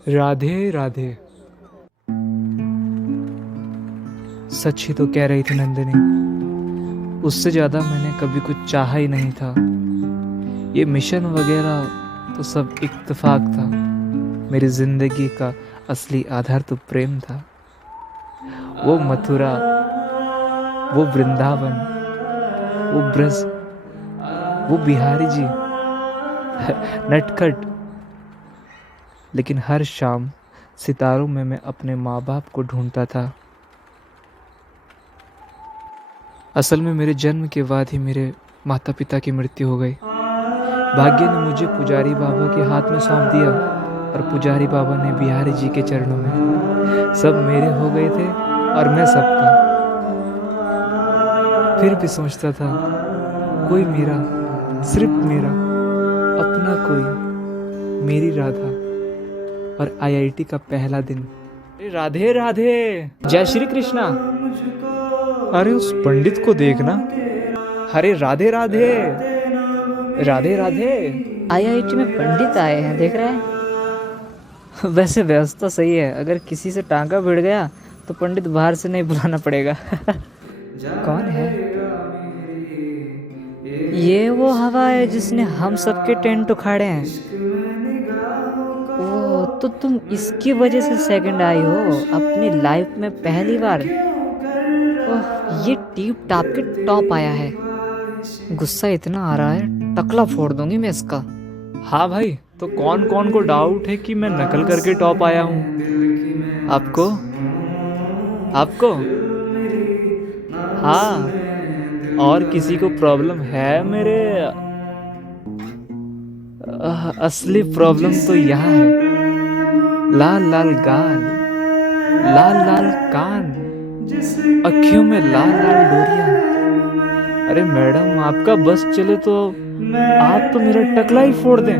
राधे राधे। सच ही तो कह रही थी नंदिनी, उससे ज़्यादा मैंने कभी कुछ चाहा ही नहीं था। ये मिशन वगैरह तो सब इत्तेफाक था। मेरी जिंदगी का असली आधार तो प्रेम था। वो मथुरा, वो वृंदावन, वो ब्रज, वो बिहारी जी, नटखट। लेकिन हर शाम सितारों में मैं अपने माँ बाप को ढूंढता था। असल में मेरे जन्म के बाद ही मेरे माता पिता की मृत्यु हो गई। भाग्य ने मुझे पुजारी बाबा के हाथ में सौंप दिया और पुजारी बाबा ने बिहारी जी के चरणों में। सब मेरे हो गए थे और मैं सबका। फिर भी सोचता था, कोई मेरा, सिर्फ मेरा अपना कोई, मेरी राधा। और आईआईटी का पहला दिन। राधे राधे, जय श्री कृष्णा। अरे उस पंडित को देखना। अरे राधे राधे, राधे राधे। आईआईटी में पंडित आए हैं, देख रहा है। वैसे व्यवस्था सही है, अगर किसी से टांका भिड़ गया तो पंडित बाहर से नहीं बुलाना पड़ेगा। कौन है ये? वो हवा है जिसने हम सबके टेंट उखाड़े हैं। ओह, तो तुम इसकी वजह से सेकंड आई हो अपनी लाइफ में पहली बार। ओह, ये टीप टाप के टॉप आया है। गुस्सा इतना आ रहा है, टकला फोड़ दूंगी मैं इसका। हाँ भाई, तो कौन कौन को डाउट है कि मैं नकल करके टॉप आया हूँ? आपको आपको हाँ, और किसी को प्रॉब्लम है मेरे? असली प्रॉब्लम तो यहाँ है। लाल लाल गाल, लाल लाल कान, अखियों में लाल लाल डोरियां। अरे मैडम, आपका बस चले तो आप तो मेरा टकला ही फोड़ दें।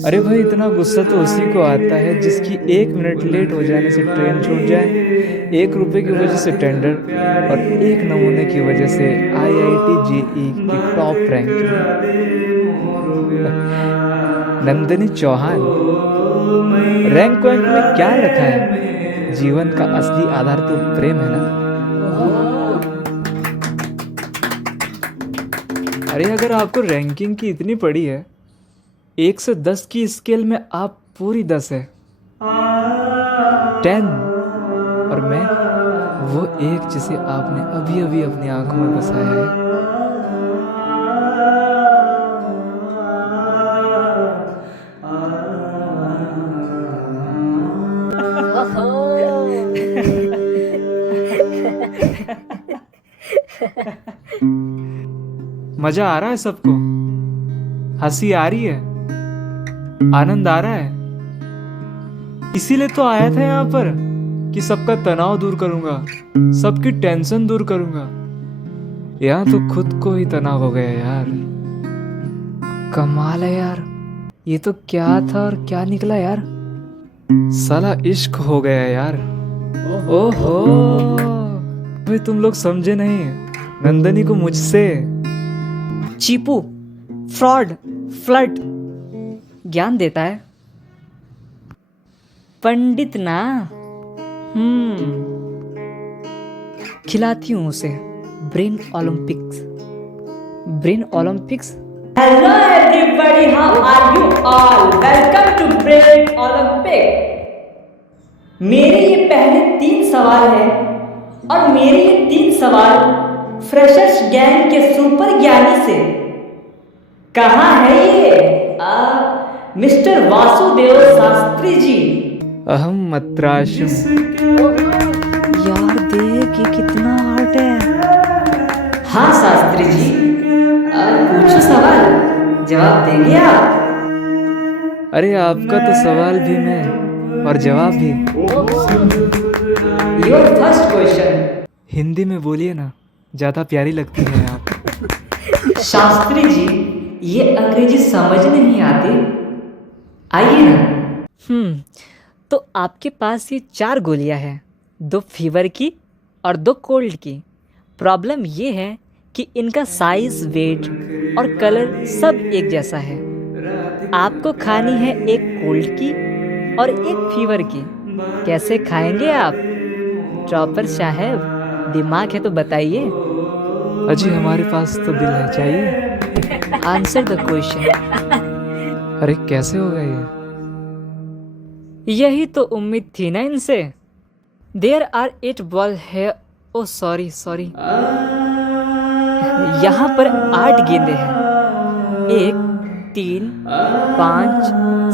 अरे भाई, इतना गुस्सा तो उसी को आता है जिसकी 1 मिनट लेट हो जाने से ट्रेन छूट जाए, 1 रुपए की वजह से टेंडर, और 1 नमूने की वजह से आईआईटी जेई की top ranking. Nandini Chauhan, rank वैंक में क्या रखा है? जीवन का असली आधार तो प्रेम है ना। अरे अगर आपको रैंकिंग की इतनी पड़ी है, 1 से 10 की स्केल में आप पूरी 10 है, 10। और मैं वो एक जिसे आपने अभी अभी अपनी आंखों में बसाया है। मजा आ रहा है सबको? हंसी आ रही है? आनंद आ रहा है? इसीलिए तो आया था यहाँ पर कि सबका तनाव दूर करूंगा, सबकी टेंशन दूर करूंगा। यहाँ तो खुद को ही तनाव हो गया यार। कमाल है यार, ये तो क्या था और क्या निकला यार। साला इश्क हो गया यार। ओहो, भाई तुम लोग समझे नहीं नंदनी को मुझसे। चीपू, फ्रॉड, फ्लर्ट ज्ञान देता है पंडित ना। खिलाती हूँ उसे brain Olympics. Brain Olympics. Hello everybody, how are you all? Welcome to brain Olympic. मेरे ये पहले 3 सवाल हैं और मेरे ये 3 सवाल फ्रेशर्स गैंग के सुपर ज्ञानी से। कहाँ है ये मिस्टर वासुदेव शास्त्री जी? अहम मद्राशम। यार देख, ये कितना आर्ट है। हाँ शास्त्री जी, पूछो सवाल, जवाब देंगे आप? अरे आपका तो सवाल भी मैं और जवाब भी। Your first question. हिंदी में बोलिए ना, ज्यादा प्यारी लगती है आप। शास्त्री जी, ये अंग्रेजी समझ नहीं आती, आइए ना। तो आपके पास ये 4 गोलियां हैं, 2 फीवर की और 2 कोल्ड की। प्रॉब्लम ये है कि इनका साइज, वेट और कलर सब एक जैसा है। आपको खानी है एक कोल्ड की और एक फीवर की। कैसे खाएंगे आप? चॉपर साहब, दिमाग है तो बताइए। अजी हमारे पास तो दिल है, चाहिए? Answer the question. अरे कैसे होगा ये? यही तो उम्मीद थी ना इनसे। देयर आर 8 बॉल है। ओ सॉरी सॉरी, यहाँ पर 8 गेंदें हैं। 1, 3, 5,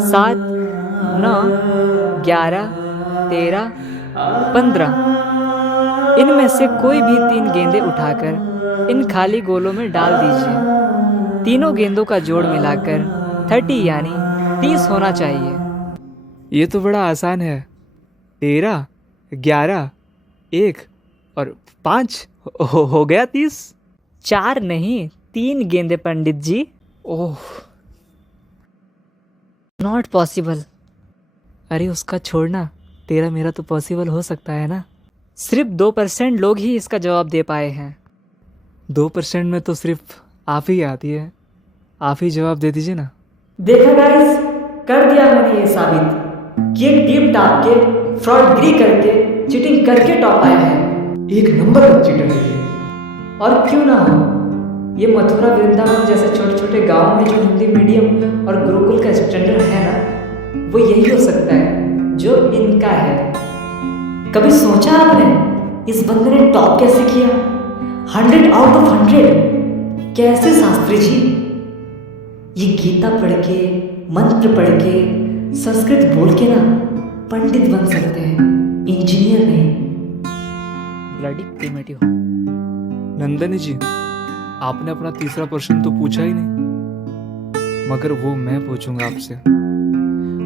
7, 9, 11, 13, 15। इनमें से कोई भी 3 गेंदें उठाकर इन खाली गोलों में डाल दीजिए। तीनों गेंदों का जोड़ मिलाकर 30 यानी 30 होना चाहिए। ये तो बड़ा आसान है। 13, 11, 1 और 5 हो गया 30। 4 नहीं, 3 गेंदें पंडित जी। ओह, नॉट पॉसिबल। अरे उसका छोड़ना, तेरा मेरा तो पॉसिबल हो सकता है ना। सिर्फ 2% लोग ही इसका जवाब दे पाए हैं। 2% में तो सिर्फ आप ही आती है। आप ही जवाब दे दीजिए ना। देखा गाइस, कर दिया मैंने ये साबित कि एक डीप टाप के फ्रॉडगिरी करके चीटिंग करके टॉप आया है। एक नंबर का चीटर है ये। और क्यों ना हो, ये मथुरा वृंदावन जैसे छोटे छोटे गांव में जो हिंदी मीडियम और गुरुकुल का स्टैंडर्ड है ना, वो यही हो सकता है जो इनका है। कभी सोचा आपने इस बंदे ने टॉप कैसे किया? 100 आउट ऑफ 100। कैसे शास्त्री जी? ये गीता पढ़ के, मंत्र पढ़ के, संस्कृत बोल के ना पंडित बन सकते हैं, इंजीनियर नहीं। Bloody primitive. नंदनी जी, आपने अपना तीसरा प्रश्न तो पूछा ही नहीं, मगर वो मैं पूछूंगा आपसे।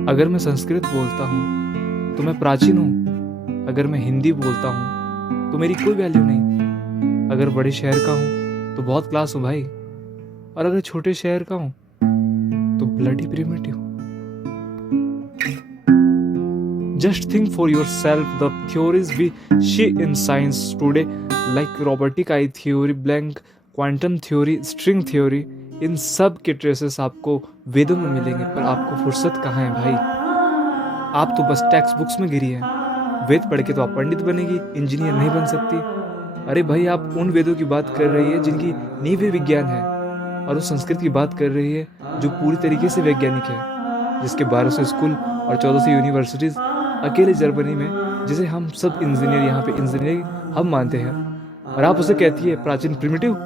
अगर मैं संस्कृत बोलता हूँ तो मैं प्राचीन हूँ। अगर मैं हिंदी बोलता हूँ तो मेरी कोई वैल्यू नहीं। अगर बड़े शहर का हूँ तो बहुत क्लास हूँ भाई, और अगर छोटे शहर का हूँ तो bloody primitive. Just think for yourself the theories we see in science today, like robotic eye theory, blank quantum theory, string theory, इन सब के ट्रेसेस आपको वेदों में मिलेंगे, पर आपको फुर्सत कहाँ है भाई? आप तो बस टेक्स्ट बुक्स में गिरी है। वेद पढ़ के तो आप पंडित बनेगी, इंजीनियर नहीं बन सकती। अरे भाई, आप उन वेदों की बात कर रही है जिनकी नींव विज्ञान है, और उस संस्कृत की बात कर रही है जो पूरी तरीके से वैज्ञानिक है, जिसके 1200 स्कूल और 1400 यूनिवर्सिटीज अकेले जर्मनी में, जिसे हम सब इंजीनियर यहाँ पे इंजीनियरिंग हम मानते हैं, और आप उसे कहती है प्राचीन प्रिमिटिव।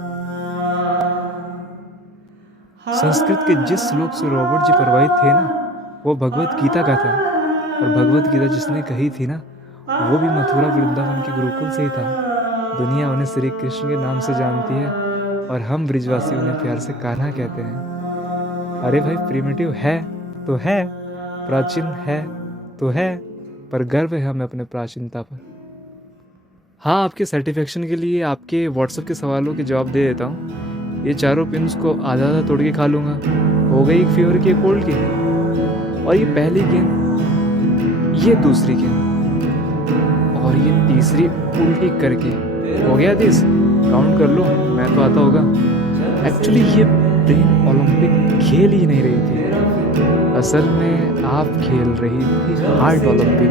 संस्कृत के जिस श्लोक से रॉबर्ट जी प्रभावित थे ना, वो भगवत गीता का था, और भगवत गीता जिसने कही थी ना, वो भी मथुरा वृंदावन के गुरुकुल से ही था। दुनिया उन्हें श्री कृष्ण के नाम से जानती है, और हम ब्रिजवासी उन्हें प्यार से कान्हा कहते हैं। अरे भाई, प्रिमिटिव है तो है, प्राचीन है तो है, पर गर्व है हमें अपने प्राचीनता पर। हाँ, आपके सर्टिफिकेशन के लिए आपके व्हाट्सएप के सवालों के जवाब दे देता हूँ। ये चारों पिन्स को आधा आधा तोड़ के खा लूँगा। हो गई एक फीवर की, एक कोल्ड की, और ये पहली गेंद, ये दूसरी गेंद, और ये तीसरी उल्टी करके हो गया 30। काउंट कर लो, मैं तो आता होगा। एक्चुअली ये ब्रेन ओलंपिक खेल ही नहीं रही थी, असल में आप खेल रही थी हार्ट ओलंपिक।